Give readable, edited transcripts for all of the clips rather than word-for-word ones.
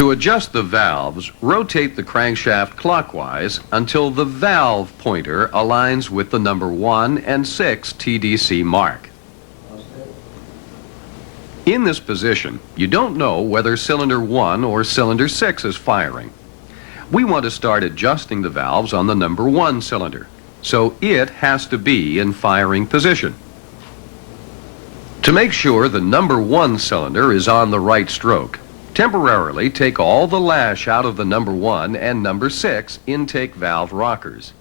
To adjust the valves, rotate the crankshaft clockwise until the valve pointer aligns with the number 1 and 6 TDC mark. In this position, you don't know whether cylinder 1 or cylinder 6 is firing. We want to start adjusting the valves on the number 1 cylinder, so it has to be in firing position. To make sure the number 1 cylinder is on the right stroke, temporarily take all the lash out of the number 1 and number 6 intake valve rockers.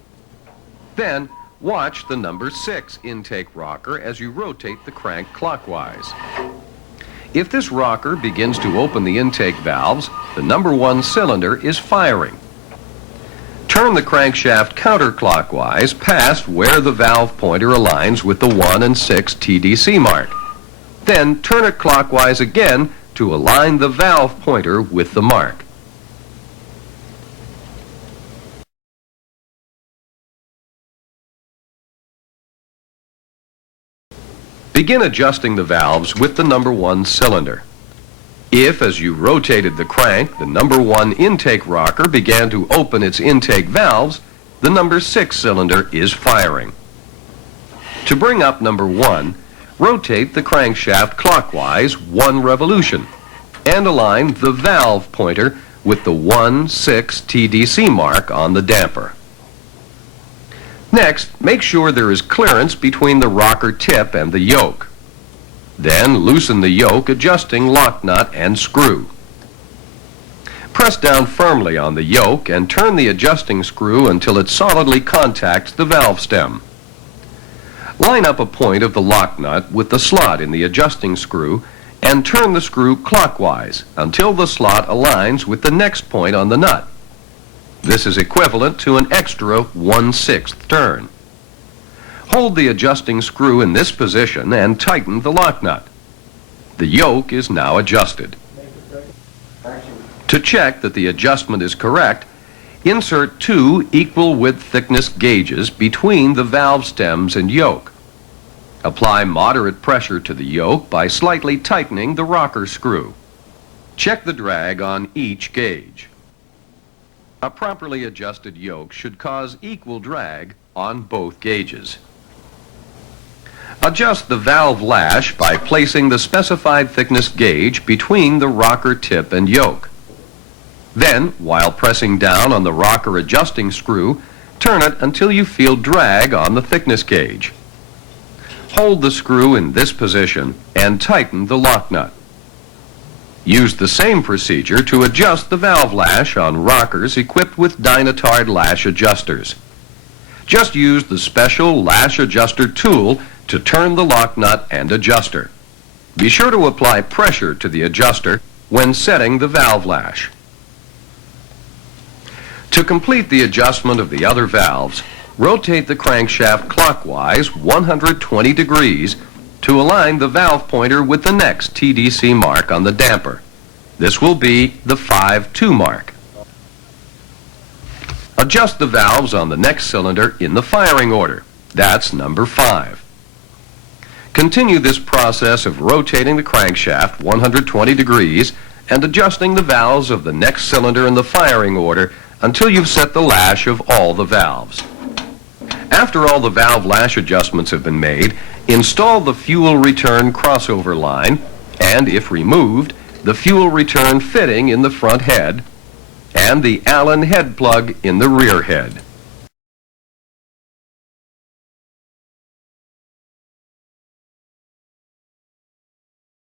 Then, watch the number 6 intake rocker as you rotate the crank clockwise. If this rocker begins to open the intake valves, the number 1 cylinder is firing. Turn the crankshaft counterclockwise past where the valve pointer aligns with the 1 and 6 TDC mark. Then turn it clockwise again to align the valve pointer with the mark. Begin adjusting the valves with the number 1 cylinder. If, as you rotated the crank, the number 1 intake rocker began to open its intake valves, the number 6 cylinder is firing. To bring up number 1, rotate the crankshaft clockwise 1 revolution and align the valve pointer with the 1/6 TDC mark on the damper. Next, make sure there is clearance between the rocker tip and the yoke. Then loosen the yoke, adjusting lock nut and screw. Press down firmly on the yoke and turn the adjusting screw until it solidly contacts the valve stem. Line up a point of the lock nut with the slot in the adjusting screw and turn the screw clockwise until the slot aligns with the next point on the nut. This is equivalent to an extra 1/6 turn. Hold the adjusting screw in this position and tighten the lock nut. The yoke is now adjusted. To check that the adjustment is correct, insert 2 equal width thickness gauges between the valve stems and yoke. Apply moderate pressure to the yoke by slightly tightening the rocker screw. Check the drag on each gauge. A properly adjusted yoke should cause equal drag on both gauges. Adjust the valve lash by placing the specified thickness gauge between the rocker tip and yoke. Then, while pressing down on the rocker adjusting screw, turn it until you feel drag on the thickness gauge. Hold the screw in this position and tighten the lock nut. Use the same procedure to adjust the valve lash on rockers equipped with Dynatard lash adjusters. Just use the special lash adjuster tool to turn the lock nut and adjuster. Be sure to apply pressure to the adjuster when setting the valve lash. To complete the adjustment of the other valves, rotate the crankshaft clockwise 120 degrees to align the valve pointer with the next TDC mark on the damper. This will be the 5-2 mark. Adjust the valves on the next cylinder in the firing order. That's number 5. Continue this process of rotating the crankshaft 120 degrees and adjusting the valves of the next cylinder in the firing order until you've set the lash of all the valves. After all the valve lash adjustments have been made, install the fuel return crossover line and, if removed, the fuel return fitting in the front head and the Allen head plug in the rear head.